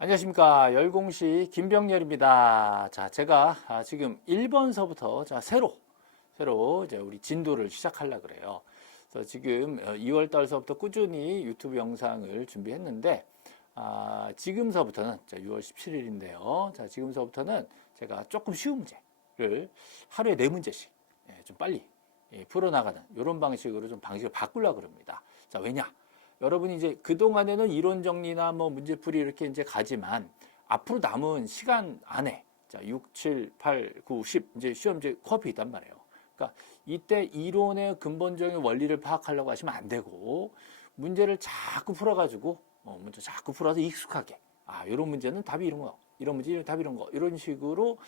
안녕하십니까. 열공시 김병렬입니다. 자, 제가 지금 1번서부터 새로 이제 우리 진도를 시작하려고 그래요. 그래서 지금 2월 달서부터 꾸준히 유튜브 영상을 준비했는데, 지금서부터는 6월 17일인데요. 자, 지금서부터는 제가 조금 쉬운 문제를 하루에 4문제씩 좀 빨리 풀어나가는 이런 방식으로 좀 방식을 바꾸려고 합니다. 자, 왜냐? 여러분이 이제 그동안에는 이론 정리나 뭐 문제풀이 이렇게 이제 가지만 앞으로 남은 시간 안에 자, 6, 7, 8, 9, 10 이제 시험 이제 코앞에 있단 말이에요. 그러니까 이때 이론의 근본적인 원리를 파악하려고 하시면 안 되고 문제를 자꾸 풀어가지고 문제 자꾸 풀어서 익숙하게 이런 문제는 답이 이런 거, 이런 문제 답이 이런 거 이런 식으로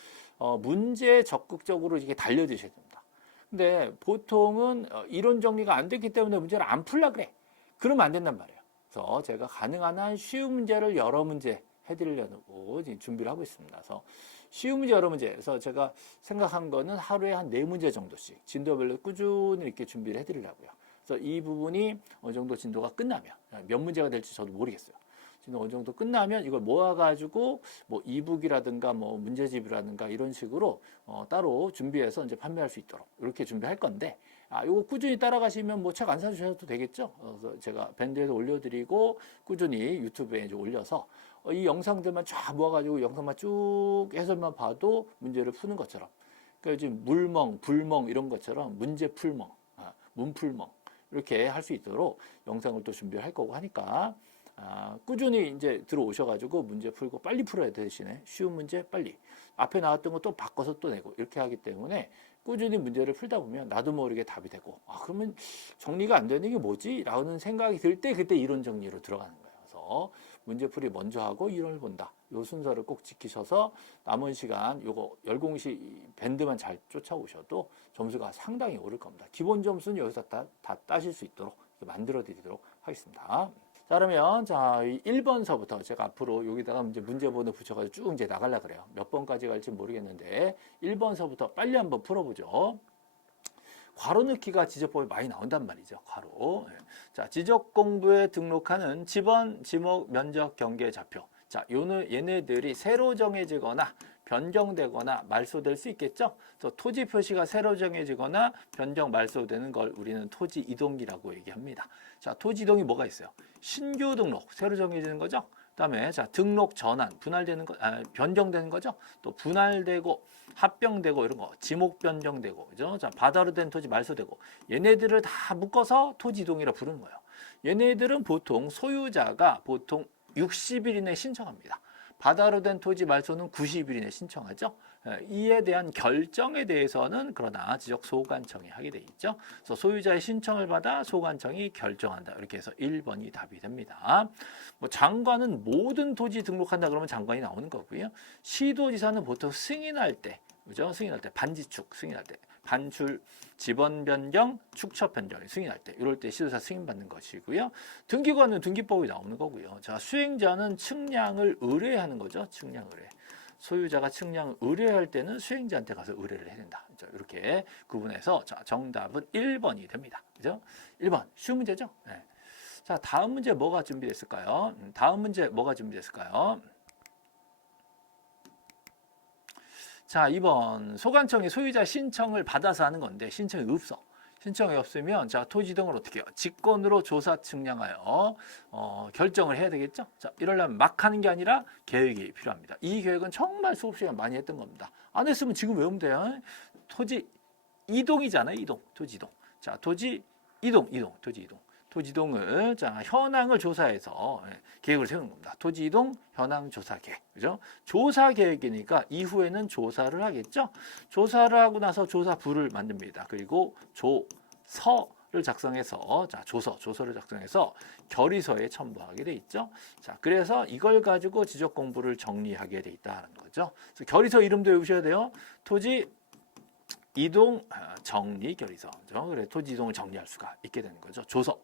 문제에 적극적으로 이렇게 달려드셔야 됩니다. 근데 보통은 이론 정리가 안 됐기 때문에 문제를 안 풀라 그래. 그러면 안 된단 말이에요. 그래서 제가 가능한 한 쉬운 문제를 여러 문제 해드리려고 준비를 하고 있습니다. 그래서 쉬운 문제 여러 문제. 그래서 제가 생각한 거는 하루에 한 4문제 정도씩 진도별로 꾸준히 이렇게 준비를 해드리려고요. 그래서 이 부분이 어느 정도 진도가 끝나면 몇 문제가 될지 저도 모르겠어요. 진도 어느 정도 끝나면 이걸 모아가지고 뭐 이북이라든가 뭐 문제집이라든가 이런 식으로 따로 준비해서 이제 판매할 수 있도록 이렇게 준비할 건데 요거 꾸준히 따라가시면 뭐 책 안 사주셔도 되겠죠. 그래서 제가 밴드에서 올려드리고 꾸준히 유튜브에 이제 올려서 이 영상들만 쫙 모아가지고 영상만 쭉 해설만 봐도 문제를 푸는 것처럼. 그러니까 지금 물멍, 불멍 이런 것처럼 문제 풀멍, 문풀멍 이렇게 할 수 있도록 영상을 또 준비를 할 거고 하니까 꾸준히 이제 들어오셔가지고 문제 풀고 빨리 풀어야 대신에 쉬운 문제 빨리 앞에 나왔던 거 또 바꿔서 또 내고 이렇게 하기 때문에 꾸준히 문제를 풀다 보면 나도 모르게 답이 되고 그러면 정리가 안 되는 게 뭐지? 라는 생각이 들 때 그때 이론 정리로 들어가는 거예요. 그래서 문제풀이 먼저 하고 이론을 본다. 요 순서를 꼭 지키셔서 남은 시간 요거 열공시 밴드만 잘 쫓아오셔도 점수가 상당히 오를 겁니다. 기본 점수는 여기서 다 따실 수 있도록 만들어 드리도록 하겠습니다. 자, 그러면, 1번서부터 제가 앞으로 여기다가 이제 문제번호 붙여가지고 쭉 이제 나가려고 그래요. 몇 번까지 갈지 모르겠는데, 1번서부터 빨리 한번 풀어보죠. 괄호 넣기가 지적법에 많이 나온단 말이죠. 괄호. 자, 지적 공부에 등록하는 지번, 지목, 면적, 경계, 좌표. 자, 얘네들이 새로 정해지거나 변경되거나 말소될 수 있겠죠. 그래서 토지 표시가 새로 정해지거나 변경 말소되는 걸 우리는 토지 이동이라고 얘기합니다. 자, 토지 이동이 뭐가 있어요? 신규 등록, 새로 정해지는 거죠. 그다음에 자, 등록 전환, 분할되는 거, 변경되는 거죠. 또 분할되고 합병되고 이런 거, 지목 변경되고, 그죠? 자, 바다로 된 토지 말소되고, 얘네들을 다 묶어서 토지 이동이라 부르는 거예요. 얘네들은 보통 소유자가 보통 60일 이내에 신청합니다. 바다로 된 토지 말소는 90일 이내에 신청하죠. 이에 대한 결정에 대해서는 그러나 지적 소관청이 하게 돼 있죠. 그래서 소유자의 신청을 받아 소관청이 결정한다. 이렇게 해서 1번이 답이 됩니다. 뭐 장관은 모든 토지 등록한다 그러면 장관이 나오는 거고요. 시도지사는 보통 승인할 때, 그죠? 승인할 때 반지축 승인할 때 반출, 지번 변경, 축척 변경 승인할 때 이럴 때 시도사 승인 받는 것이고요. 등기관은 등기법이 나오는 거고요. 자, 수행자는 측량을 의뢰하는 거죠. 측량 의뢰. 소유자가 측량을 의뢰할 때는 수행자한테 가서 의뢰를 해야 된다. 자, 이렇게 구분해서 자, 정답은 1번이 됩니다. 그죠? 1번 쉬운 문제죠? 네. 자, 다음 문제 뭐가 준비됐을까요? 다음 문제 뭐가 준비됐을까요? 자, 2번 소관청이 소유자 신청을 받아서 하는 건데 신청이 없어. 신청이 없으면 자, 토지 이동을 어떻게 해요? 직권으로 조사 측량하여 결정을 해야 되겠죠? 자, 이러려면 막 하는 게 아니라 계획이 필요합니다. 이 계획은 정말 수업 시간 많이 했던 겁니다. 안 했으면 지금 외우면 돼요. 토지 이동이잖아요. 이동. 토지 이동. 자, 토지 이동. 토지 이동. 토지 이동을 자, 현황을 조사해서 계획을 세우는 겁니다. 토지 이동 현황 조사 계획. 그죠? 조사 계획이니까 이후에는 조사를 하겠죠? 조사를 하고 나서 조사부를 만듭니다. 그리고 조서를 작성해서 자, 조서를 작성해서 결의서에 첨부하게 돼 있죠. 자, 그래서 이걸 가지고 지적 공부를 정리하게 돼 있다는 거죠. 그래서 결의서 이름도 외우셔야 돼요. 토지 이동 정리 결의서. 그래 토지 이동을 정리할 수가 있게 되는 거죠. 조서,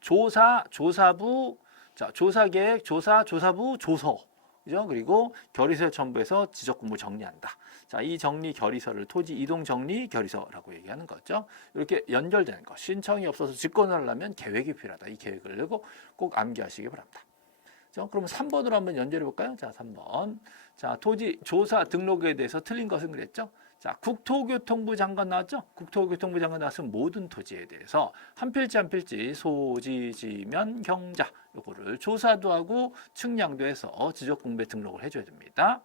조사, 조사부, 자, 조사 계획, 조사, 조사부, 조서. 그죠? 그리고 결의서에 첨부해서 지적 공부 정리한다. 자, 이 정리 결의서를 토지 이동 정리 결의서라고 얘기하는 거죠. 이렇게 연결되는 거. 신청이 없어서 직권을 하려면 계획이 필요하다. 이 계획을 내고 꼭 암기하시기 바랍니다. 그러면 3번으로 한번 연결해 볼까요? 자, 3번. 자, 토지 조사 등록에 대해서 틀린 것은 그랬죠? 자, 국토교통부 장관 나왔죠? 국토교통부 장관 나왔으면 모든 토지에 대해서 한 필지 한 필지 소지, 지면, 경자 요거를 조사도 하고 측량도 해서 지적공부에 등록을 해줘야 됩니다.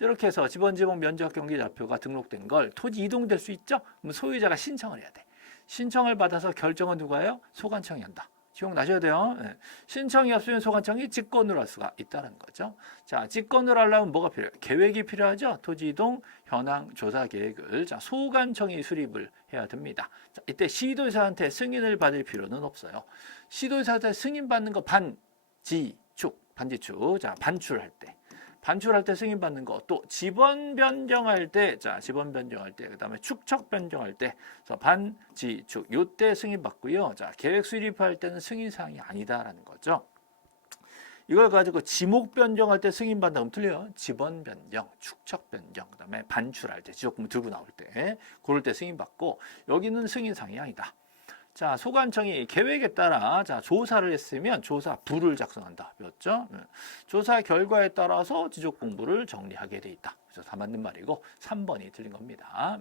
이렇게 해서 지번 면적 경계 좌표가 등록된 걸 토지 이동될 수 있죠? 그럼 소유자가 신청을 해야 돼. 신청을 받아서 결정은 누가 해요? 소관청이 한다. 기억나셔야 돼요. 네. 신청이 없으면 소관청이 직권으로 할 수가 있다는 거죠. 자, 직권으로 하려면 뭐가 필요해요? 계획이 필요하죠. 토지 이동 현황 조사 계획을 자, 소관청이 수립을 해야 됩니다. 자, 이때 시도지사한테 승인을 받을 필요는 없어요. 시도지사한테 승인 받는 거 반지축. 자, 반출할 때 승인 받는 거, 또 지번 변경할 때, 그다음에 축척 변경할 때, 반지축 요때 승인 받고요. 자, 계획 수립할 때는 승인 사항이 아니다라는 거죠. 이걸 가지고 지목 변경할 때 승인 받는다면 틀려요. 지번 변경, 축척 변경, 그다음에 반출할 때, 지적금을 들고 나올 때, 그럴 때 승인 받고 여기는 승인 사항이 아니다. 자, 소관청이 계획에 따라 자, 조사를 했으면 조사 부를 작성한다. 배웠죠? 조사 결과에 따라서 지적 공부를 정리하게 돼 있다. 그래서 다 맞는 말이고 3번이 틀린 겁니다.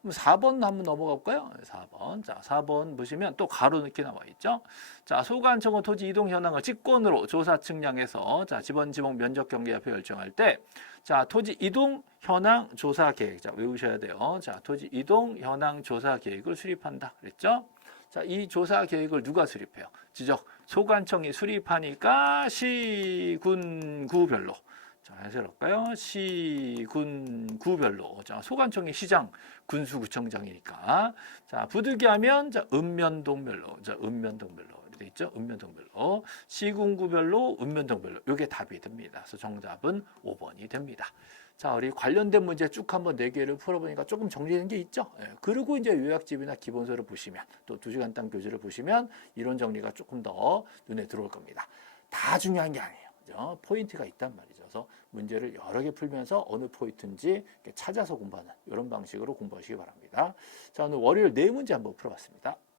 그럼 4번 한번 넘어가 볼까요? 4번. 자, 4번 보시면 또 가로 넣기 나와 있죠? 자, 소관청은 토지 이동 현황을 직권으로 조사 측량해서 자, 지번 지목 면적 경계좌표 결정할 때 자, 토지 이동 현황 조사 계획. 자, 외우셔야 돼요. 자, 토지 이동 현황 조사 계획을 수립한다. 그랬죠? 자, 이 조사 계획을 누가 수립해요? 지적 소관청이 수립하니까 시군구별로. 자, 해서 할까요? 시군구별로. 자, 소관청이 시장, 군수구청장이니까. 자, 부득이하면 자, 읍면동별로. 자, 읍면동별로. 이렇게 돼 있죠? 읍면동별로. 시군구별로, 읍면동별로. 이게 답이 됩니다. 그래서 정답은 5번이 됩니다. 자, 우리 관련된 문제 쭉 한번 4개를 풀어보니까 조금 정리된 게 있죠? 예, 그리고 이제 요약집이나 기본서를 보시면 또 2시간 당 교재를 보시면 이론 정리가 조금 더 눈에 들어올 겁니다. 다 중요한 게 아니에요. 그죠? 포인트가 있단 말이죠. 그래서 문제를 여러 개 풀면서 어느 포인트인지 찾아서 공부하는 이런 방식으로 공부하시기 바랍니다. 자, 오늘 월요일 4문제 한번 풀어봤습니다.